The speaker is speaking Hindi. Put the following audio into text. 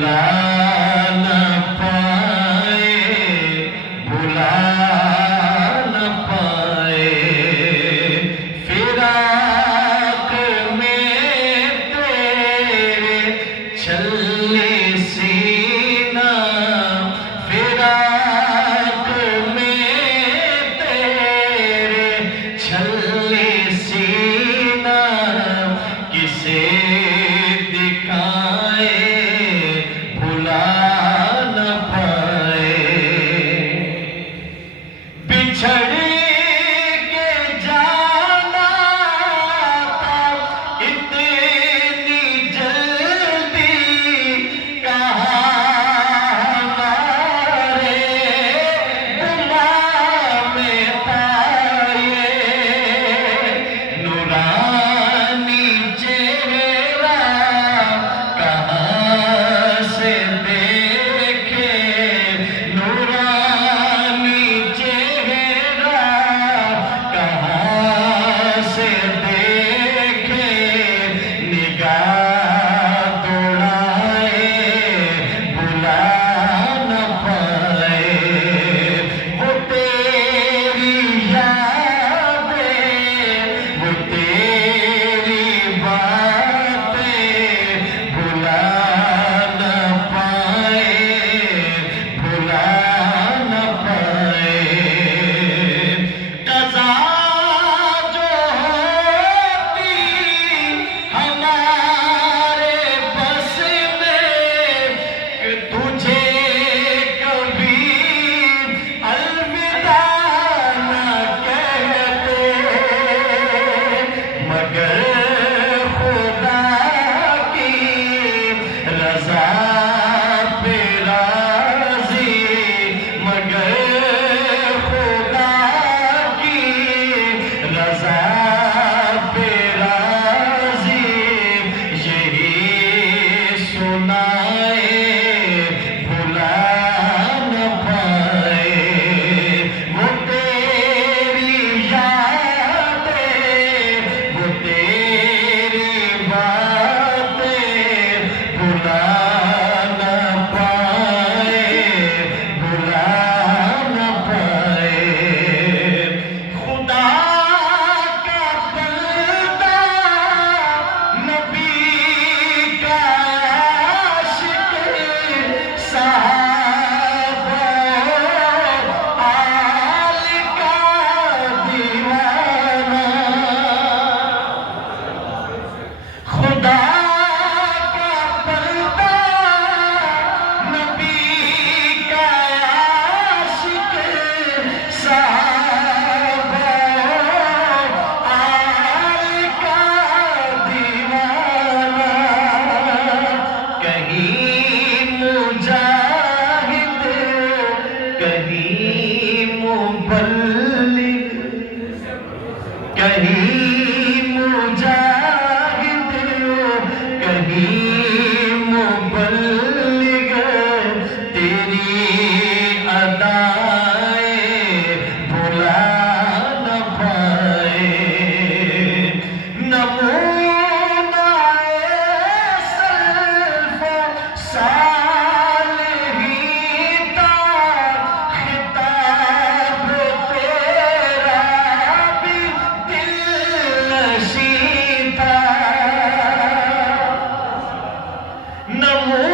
भुला न पाए, भुला न पाए, फिराक में तेरे छल्ले सीना, फिराक में तेरे छल्ले सीना, किसे दिखाए भुला न पाए। बिछड़ के जाना था इतनी जल्दी, कहाँ हमारे गुलाम पाए। नूरानी चेहरा कहाँ से देखे, नूरानी चेहरा कहाँ से देखे, निगाह दौड़ाए भुला न पाए। वो तेरी यादें, वो तेरी बातें भुला न पाए, भुला न पाए। कज़ा जो होती हमारे बस में, कि तुझे कभी अलविदा न कहते, मगर खुदा की रज़ा पे राज़ी, मगर खुदा की रज़ा पे राज़ी, यही सुनाए भुला न पाए। वो तेरी यादें, वो तेरी बातें भुला न पाए, भुला न पाए। खुदा का बंदा, नबी का आशिक, सहाबा आल का दीवाना। खुदा का बंदा, नबी का आशिक, सहाबा आल का दीवाना। कहीं मुजाहिद, कहीं मुबल्लिग, कहीं मुजाहिद, कहीं मुबल्लिग, तेरी अदाएं भुला न पाए। नमूनाए सल्फ़ो सालिहीन का खिताब तेरा भी दिलनशीं था। नमूनाए